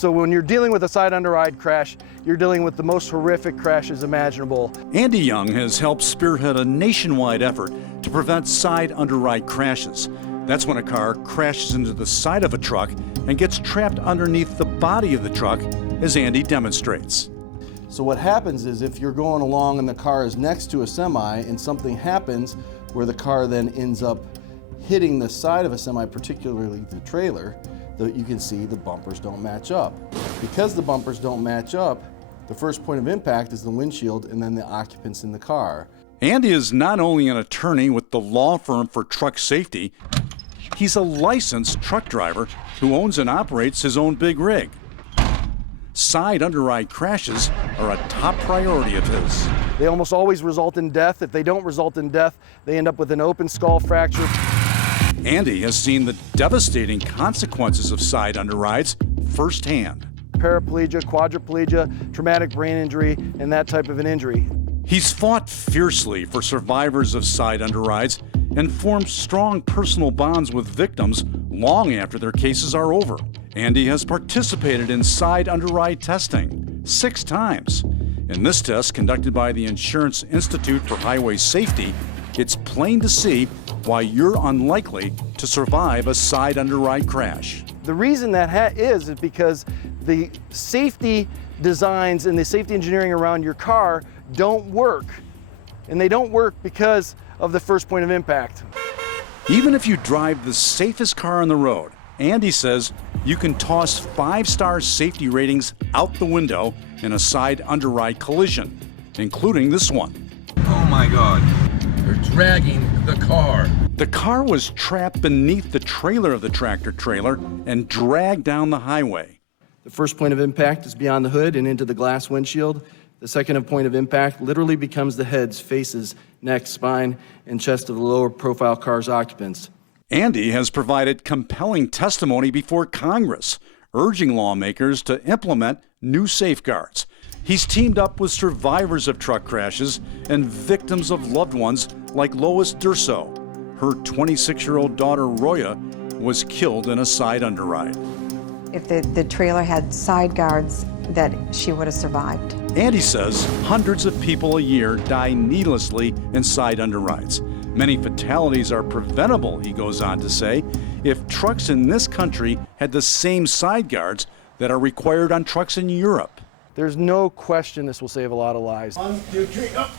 So when you're dealing with a side underride crash, you're dealing with the most horrific crashes imaginable. Andy Young has helped spearhead a nationwide effort to prevent side underride crashes. That's when a car crashes into the side of a truck and gets trapped underneath the body of the truck, as Andy demonstrates. So what happens is if you're going along and the car is next to a semi and something happens where the car then ends up hitting the side of a semi, particularly the trailer, you can see the bumpers don't match up. Because the bumpers don't match up, the first point of impact is the windshield and then the occupants in the car. Andy is not only an attorney with the law firm for truck safety, he's a licensed truck driver who owns and operates his own big rig. Side underride crashes are a top priority of his. They almost always result in death. If they don't result in death, they end up with an open skull fracture. Andy has seen the devastating consequences of side underrides firsthand. Paraplegia, quadriplegia, traumatic brain injury, and that type of an injury. He's fought fiercely for survivors of side underrides and formed strong personal bonds with victims long after their cases are over. Andy has participated in side underride testing 6 times. In this test conducted by the Insurance Institute for Highway Safety, it's plain to see why you're unlikely to survive a side underride crash. The reason that is because the safety designs and the safety engineering around your car don't work. And they don't work because of the first point of impact. Even if you drive the safest car on the road, Andy says you can toss 5-star safety ratings out the window in a side underride collision, including this one. Oh my God, they're dragging the car. The car was trapped beneath the trailer of the tractor trailer and dragged down the highway. The first point of impact is beyond the hood and into the glass windshield. The second point of impact literally becomes the heads, faces, neck, spine, and chest of the lower profile car's occupants. Andy has provided compelling testimony before Congress, urging lawmakers to implement new safeguards. He's teamed up with survivors of truck crashes and victims of loved ones like Lois Durso. Her 26-year-old daughter, Roya, was killed in a side underride. If the trailer had side guards, that she would have survived. Andy says hundreds of people a year die needlessly in side underrides. Many fatalities are preventable, he goes on to say, if trucks in this country had the same side guards that are required on trucks in Europe. There's no question this will save a lot of lives. 1, 2, 3, up.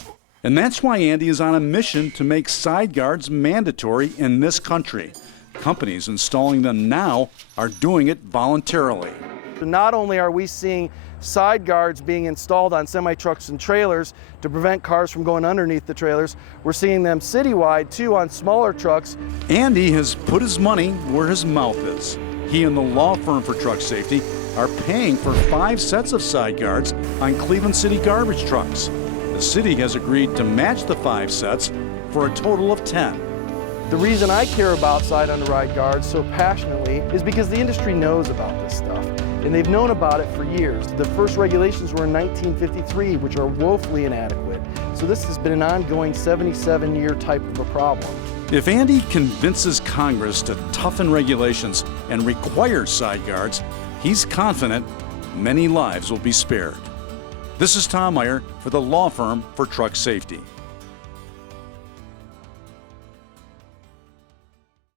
And that's why Andy is on a mission to make side guards mandatory in this country. Companies installing them now are doing it voluntarily. Not only are we seeing side guards being installed on semi-trucks and trailers to prevent cars from going underneath the trailers, we're seeing them citywide too on smaller trucks. Andy has put his money where his mouth is. He and the law firm for truck safety are paying for 5 sets of side guards on Cleveland City garbage trucks. The city has agreed to match the 5 sets for a total of 10. The reason I care about side underride guards so passionately is because the industry knows about this stuff, and they've known about it for years. The first regulations were in 1953, which are woefully inadequate. So this has been an ongoing 77-year type of a problem. If Andy convinces Congress to toughen regulations and require side guards, he's confident many lives will be spared. This is Tom Meyer for the law firm for truck safety.